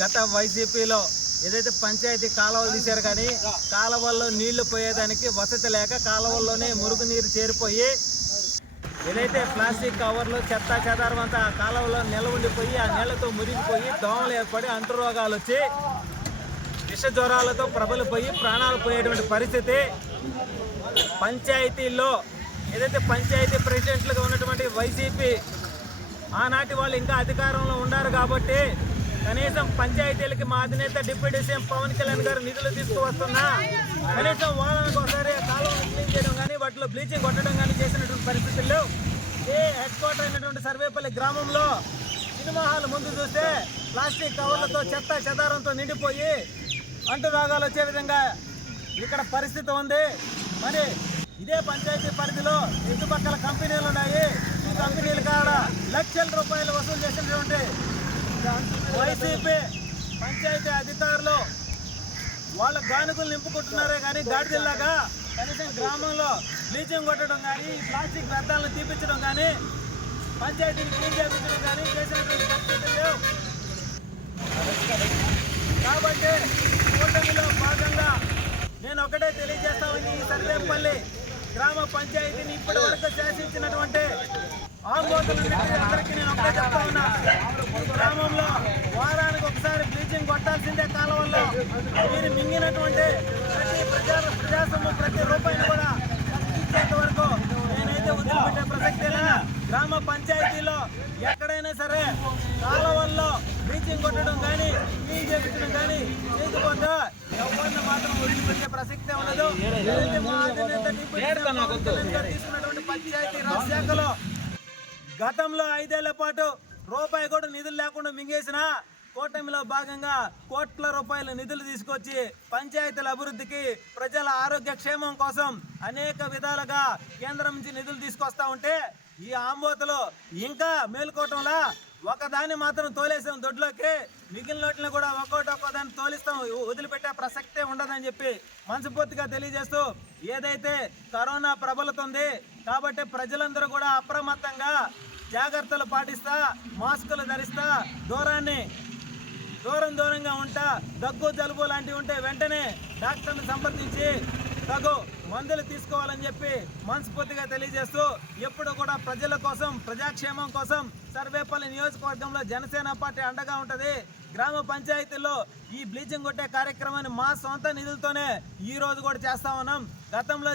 గత వైసీపీలో ఏదైతే పంచాయతీ కాలువలు తీశారు కానీ కాలువల్లో నీళ్లు పోయేదానికి వసతి లేక కాలువల్లోనే మురుగునీరు చేరిపోయి ఏదైతే ప్లాస్టిక్ కవర్లు చెత్త చెదారం అంతా ఆ కాలువలో నిల ఉండిపోయి ఆ నీళ్లతో మురిగిపోయి దోమలు ఏర్పడి అంటురోగాలు వచ్చి విష జ్వరాలతో ప్రబలిపోయి ప్రాణాలు పోయేటువంటి పరిస్థితి పంచాయతీల్లో ఏదైతే పంచాయతీ ప్రెసిడెంట్లుగా ఉన్నటువంటి వైసీపీ ఆనాటి వాళ్ళు ఇంకా అధికారంలో ఉన్నారు కాబట్టి కనీసం పంచాయతీలకి మా అధినేత డిప్యూటీ సీఎం పవన్ కళ్యాణ్ గారు నిధులు తీసుకువస్తున్నా కనీసం వారానికి ఒకసారి కాలువను క్లీన్ చేయడం కానీ వాటిలో బ్లీచింగ్ కొట్టడం కానీ చేసినటువంటి పరిస్థితుల్లో ఏ హెడ్ క్వార్టర్ అయినటువంటి సర్వేపల్లి గ్రామంలో సినిమా హాల్ ముందు చూస్తే ప్లాస్టిక్ కవర్లతో చెత్త చెదారంతో నిండిపోయి అంటురోగాలు వచ్చే విధంగా ఇక్కడ పరిస్థితి ఉంది. మరి ఇదే పంచాయతీ పరిధిలో చుట్టుపక్కల కంపెనీలు ఉన్నాయి. ఈ కంపెనీలు కాడ లక్షల రూపాయలు వసూలు చేసినటువంటి వైసీపీ పంచాయతీ అధికారులు వాళ్ళ గానుగులు నింపుకుంటున్నారే కానీ గాడిదల్లాగా కనీసం గ్రామంలో బ్లీచింగ్ కొట్టడం కానీ ప్లాస్టిక్ వ్యర్థాలను తీపించడం కానీ పంచాయతీని క్లీన్ చేయించడం కానీ చేసినటువంటి పరిస్థితులు లేవు. కాబట్టి కూటమిలో భాగంగా నేను ఒకటే తెలియజేస్తామని ఈ సర్వేపల్లి గ్రామ పంచాయతీని ఇప్పటి వరకు శాసించినటువంటి ఆందోళనలన్నింటినీ అందరికీ నేను ఒకటే చెప్తా ఉన్నా. ఈ గ్రామంలో వారానికి ఒకసారి బ్లీచింగ్ కొట్టాల్సిందే కాలువల్లో. మీరు మింగినటువంటి ప్రజాసొమ్ము ప్రతి రూపాయిని కూడా ఇచ్చేంత వరకు నేనైతే వదిలిపెట్టే ప్రసక్తేనా. గ్రామ పంచాయతీలో ఎక్కడైనా సరే కాలువల్లో బ్లీచింగ్ కొట్టడం కానీ క్లీన్ చేయించడం కానీ చేయకపోతే ఎవరిని మాత్రం వదిలిపెట్టే ప్రసక్తే ఉండదు. మా అధినేత తీసుకున్నటువంటి పంచాయతీ రాజ్ శాఖలో గతంలో 5 ఏళ్ల పాటు రూపాయి కూడా నిధులు లేకుండా మింగేసిన కూటమిలో భాగంగా కోట్ల రూపాయల నిధులు తీసుకొచ్చి పంచాయతీల అభివృద్ధికి ప్రజల ఆరోగ్య క్షేమం కోసం అనేక విధాలుగా కేంద్రం నుంచి నిధులు తీసుకొస్తా ఉంటే ఈ ఆంబోతులు ఇంకా మేలుకోవటంలా ఒకదాన్ని మాత్రం తోలేసాం దొడ్లోకి, మిగిలిన వాటిని కూడా ఒక్కో దాన్ని తోలిస్తాం, వదిలిపెట్టే ప్రసక్తే ఉండదని చెప్పి మనస్ఫూర్తిగా తెలియజేస్తూ ఏదైతే కరోనా ప్రబలుతుంది కాబట్టి ప్రజలందరూ కూడా అప్రమత్తంగా జాగ్రత్తలు పాటిస్తా మాస్కులు ధరిస్తా దూరంగా ఉంటా దగ్గు జలుబు లాంటివి ఉంటే వెంటనే డాక్టర్ని సంప్రదించి తగు మందులు తీసుకోవాలని చెప్పి మనస్ఫూర్తిగా తెలియజేస్తూ ఎప్పుడు కూడా ప్రజల కోసం ప్రజాక్షేమం కోసం సర్వేపల్లి నియోజకవర్గంలో జనసేన పార్టీ అండగా ఉంటుంది. గ్రామ పంచాయతీల్లో ఈ బ్లీచింగ్ కొట్టే కార్యక్రమాన్ని మా సొంత నిధులతోనే ఈ రోజు కూడా చేస్తా ఉన్నాం. గతంలో